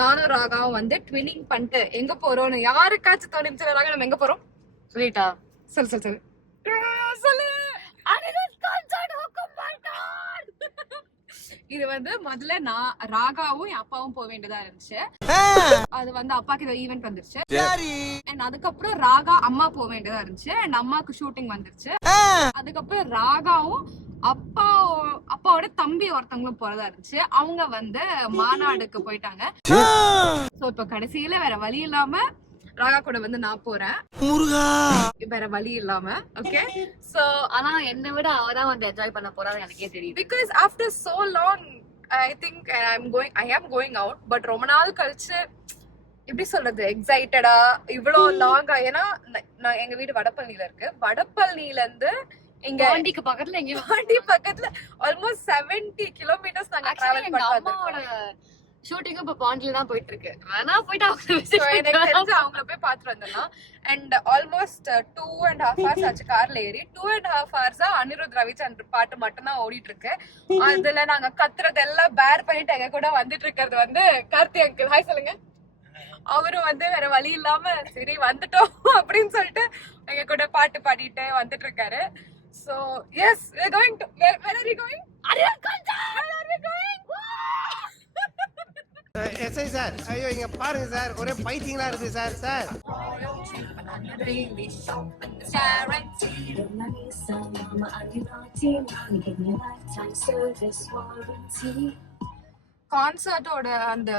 நானும் ராகாவும் வந்து ட்வினிங் பண்ணிட்டு எங்க போறோம்னு யாருக்காச்சும் தோணுச்சு? ராகா நம்ம எங்க போறோம்? சொல்லிட்டா? சொல்லு சொல்லு. இது வந்து முதல்ல நான் ராகாவும் என் அப்பாவும் போக வேண்டியதா இருந்துச்சு. அது வந்து அப்பாக்கு ஏதோ ஈவென்ட் வந்துருச்சு. அண்ட் அதுக்கப்புறம் ராகா அம்மா போக வேண்டியதா இருந்துச்சு. அண்ட் அம்மாக்கு ஷூட்டிங் வந்துருச்சு. அதுக்கப்புறம் ராகாவும் அப்பாவோட தம்பி ஒருத்தவங்களும் போறதா இருந்துச்சு. அவங்க வந்து மாநாடுக்கு போயிட்டாங்க. சோ இப்ப கடைசியில வேற வழி இல்லாம ராகா கூட வந்து நான் போறேன். வேற வழி இல்லாம. ஓகே, சோ ஆனா என்னை விட அவதான் வந்து என்ஜாய் பண்ண போறாரு எனக்கே தெரியும். Because after so long I think I am going out. But ரொம்ப நாள் கழிச்சு எப்படி சொல்றது, எக்ஸைட்டடா இவ்வளோ லாங்கா. ஏன்னா நான் எங்க வீடு வடபழனில இருக்கு. வடபழனில இருந்து இங்க வண்டிக்கு பக்கத்துல எங்க வண்டி பக்கத்துல ஆல்மோஸ்ட் 70 கிலோமீட்டர்ஸ் நாங்க டிராவல் பண்ணோம். ஷூட்டிங்கும் இப்ப பாண்டில தான் போயிட்டு இருக்கு. வேணா போயிட்டு அவங்கள போய் பாத்துட்டு வந்துடலாம். அண்ட் ஆல்மோஸ்ட் 2.5 hours ஆச்சு கார்ல ஏறி. 2.5 hours அனிருத் ரவிச்சந்திரன் பாட்டு மட்டும் தான் ஓடிட்டு இருக்கு. அதுல நாங்க கத்துறது எல்லாம் பேர் பண்ணிட்டு எங்க கூட வந்துட்டு இருக்கிறது வந்து கார்த்தி அங்கிள். ஹாய் சொல்லுங்க. அவரும் வந்து வேற வழி இல்லாம சரி வந்துட்டோம் அப்படின்னு சொல்லிட்டு எங்க கூட பாட்டு பாடிட்டு வந்துட்டு இருக்காரு. So yes, we're going to where are you going? Where are we going? SI sir, ஐயோ இங்க பாருங்க சார், ஒரே பைத்தியங்களா இருக்கு சார். சார் கான்சர்ட்டோட அந்த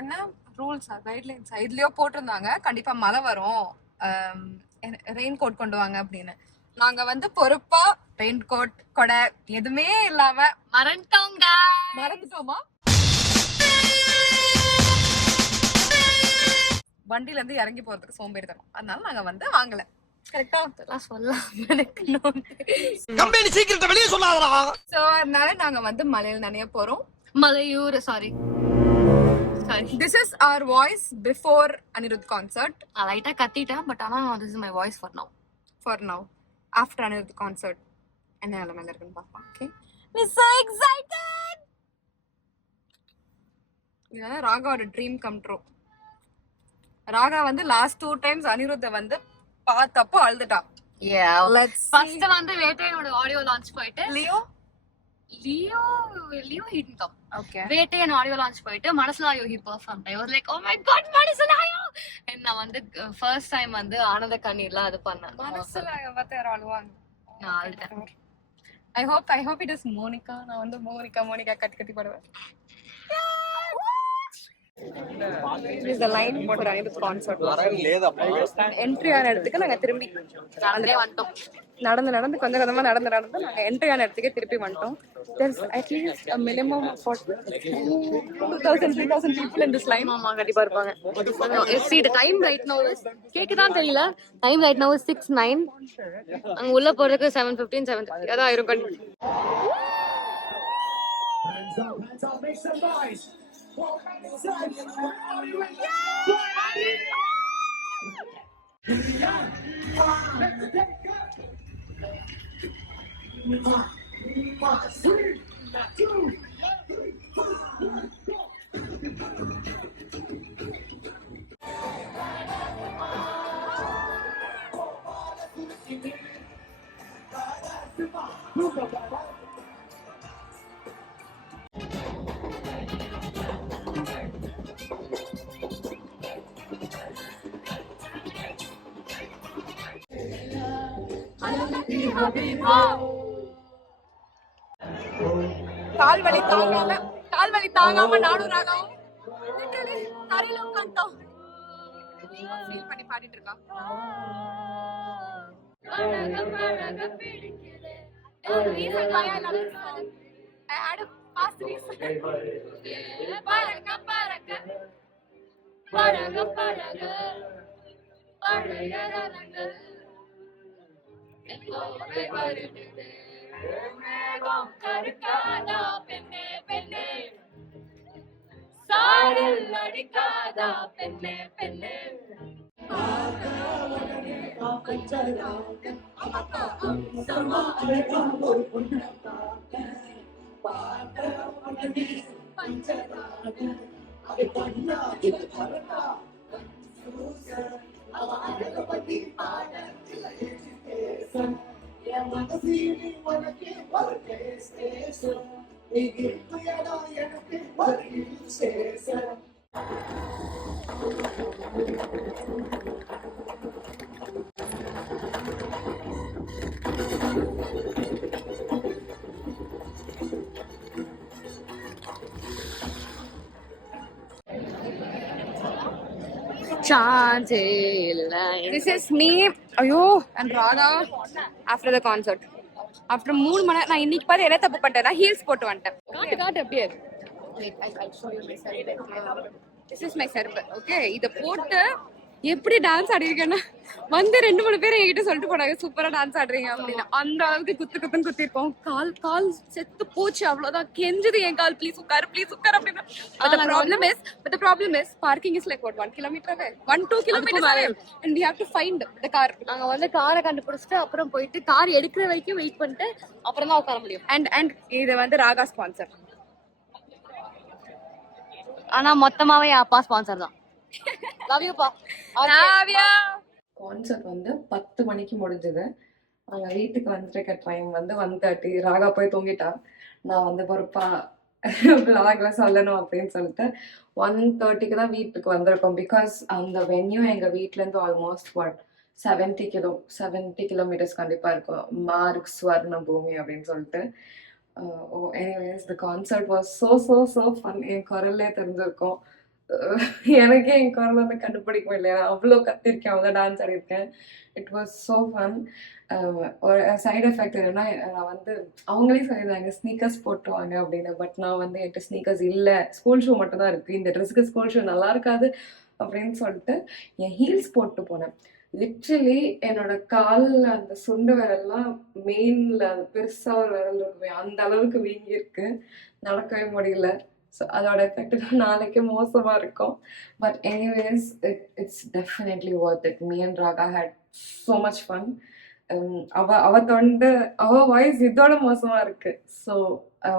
என்ன ரூல்ஸ் கைட்லைன்ஸ் இதுலயோ போட்டிருந்தாங்க, கண்டிப்பா மழை வரும், ரெயின் கோட் கொண்டு வாங்க அப்படின்னு. நாங்க வந்து பொறுப்பா ரெயின் கோட் கொடை எதுவுமே இல்லாம மறந்துட்டோமா? வண்டில இருந்து இறங்கி போறதுக்கு சோம்பேறி தரும். அதனால நாங்க வந்து வாங்கல. கரெக்டா சொல்லலாம். சோ அதனால நாங்க வந்து மலையில நனைய போறோம். Malaiyur sorry. This is our voice before Anirudh concert. லைட்டா கத்திட்டேன், பட் ஆனா this is my voice for now. For now. After Anirudh concert. என்ன நிலைமையில இருக்குன்னு பார்ப்போம். Okay. We're so excited. இது ராகாவோட ட்ரீம் கம் ட்ரூ. ராகா வந்து லாஸ்ட் 2 times அனிருத்த வந்து பார்த்தப்போ அழுதுட்டா. ஃபர்ஸ்ட் வந்து வேட்டையனோட ஆடியோ லான்ச் போயிட்டு Leo hit come. Okay, Vettaiyan audio launch போயிட்டு Manasilaayo he perform. I was like oh my god Manasilaayo. நான் வந்து ஃபர்ஸ்ட் டைம் வந்து ஆனந்த கண்ணீர்ல அது பண்ணேன். மனசுலாயோ பார்த்து யாரும் அழுவாங்க. நான் அழுதேன். I hope it is Monica. நான் வந்து மோனிகா கட்டி பாடுவேன். This is the line for Anirudh concert. Entry ஆன இடத்துக்கு நாங்க திரும்பி நடந்து கொஞ்சமா நடந்து நாங்க என்ட்ரி ஆன இடத்துக்கே திருப்பி வந்துட்டோம். There's at least a minimum of 2,000-3,000 people in this line. ஆமா, கண்டிப்பா இருப்பாங்க. See the time right now is கேக்குதான் தெரியல. Time right now is 6:09. அங்க உள்ள போறதுக்கு 7:15 7:30 அதான் ஆயிரும். கால் வலி தாங்காம நானும் ராகாவும் தரையில உட்காந்துட்டோம். ஃபீல் பண்ணி பாடிட்டு இருக்கா. I had a fast reason. சான்ஸே இல்ல. This is me, ஐயோ, and Radha after the concert. After 3 மணி நேரம் நான் இன்னைக்கு பார்த்து என்ன தப்பு பண்ணிட்டேன்னா ஹீல்ஸ் போட்டு வந்துட்டேன். காட்டு அப்படியே. Wait, I'll show you my serve. This is my serve. Okay, இத போட்டு எப்படி டான்ஸ் ஆடிருக்கேன்னா வந்து 2-3 பேர் என்கிட்ட சொல்லிட்டு போனாங்க சூப்பரா டான்ஸ் ஆடுறீங்க அப்படின்னு. அந்த அளவுக்கு குத்துன்னு குத்திருக்கோம். கால் செத்து போச்சு, அவ்வளவுதான். கெஞ்சது என் கால், ப்ளீஸ் உட்கார் அப்படின்னு. But the problem is parking is like what, 1 kilometer away, 1-2 kilometers away, and we have to find the car. நாங்க வந்து காரை கண்டுபிடிச்சிட்டு அப்புறம் போயிட்டு கார் எடுக்கிற வரைக்கும் வெயிட் பண்ணிட்டு அப்புறம் தான் உட்கார முடியும். And இது வந்து ராகா ஸ்பான்சர். ஆனா மொத்தமாவே அப்பா ஸ்பான்சர் தான். லவ் யூ பா. கான்சர்ட் வந்து 10 மணிக்கு முடிஞ்சது. நாங்கள் வீட்டுக்கு வந்துருக்க டைம் வந்து 1:30. ராகா போய் தூங்கிட்டா. நான் வந்து பொறுப்பா vlogல சொல்லணும் அப்படின்னு சொல்லிட்டு 1:30க்கு தான் வீட்டுக்கு வந்திருக்கோம். பிகாஸ் அந்த வென்யூ எங்கள் வீட்டிலேருந்து ஆல்மோஸ்ட் 70 கிலோமீட்டர்ஸ் கண்டிப்பாக இருக்கும். மார்க் ஸ்வர்ண பூமி அப்படின்னு சொல்லிட்டு. Anyways the concert was so fun. என் குரல்லே தெரிஞ்சிருக்கும். எனக்கே என் குரல் வந்து கண்டுபிடிக்க இல்லையா, அவ்வளோ கத்திருக்கேன், அவ்வளோ டான்ஸ் ஆடிருக்கேன். It was so fun. ஒரு சைடு எஃபெக்ட் என்னன்னா, நான் வந்து அவங்களே சொல்லியிருந்தாங்க ஸ்னீக்கர்ஸ் போட்டு வாங்க அப்படின்னு. பட் நான் வந்து என்கிட்ட ஸ்னீக்கர்ஸ் இல்லை, ஸ்கூல் ஷூ மட்டும் தான் இருக்குது, இந்த ட்ரெஸ்ஸுக்கு ஸ்கூல் ஷூ நல்லா இருக்காது அப்படின்னு சொல்லிட்டு என் ஹீல்ஸ் போட்டு போனேன். லிட்ரலி என்னோட காலில் அந்த சுண்டு விரல்லாம் மெயினில் அந்த பெருசாக ஒரு விரல் இருக்குமே, அந்த அளவுக்கு வீங்கியிருக்கு, நடக்கவே முடியல. ஸோ அதோட எஃபெக்ட் நாளைக்கு மோசமாக இருக்கும். But anyways it's definitely worth it. Me and Raga had so much fun. அவ தொண்டு, அவ வாய்ஸ் இதோட மோசமாக இருக்கு. ஸோ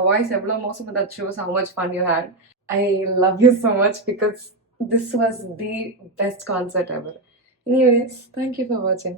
வாய்ஸ் எவ்வளோ மோசமாக that shows how much fun you had. I love you so much because this was the best concert ever. Anyways, thank you for watching.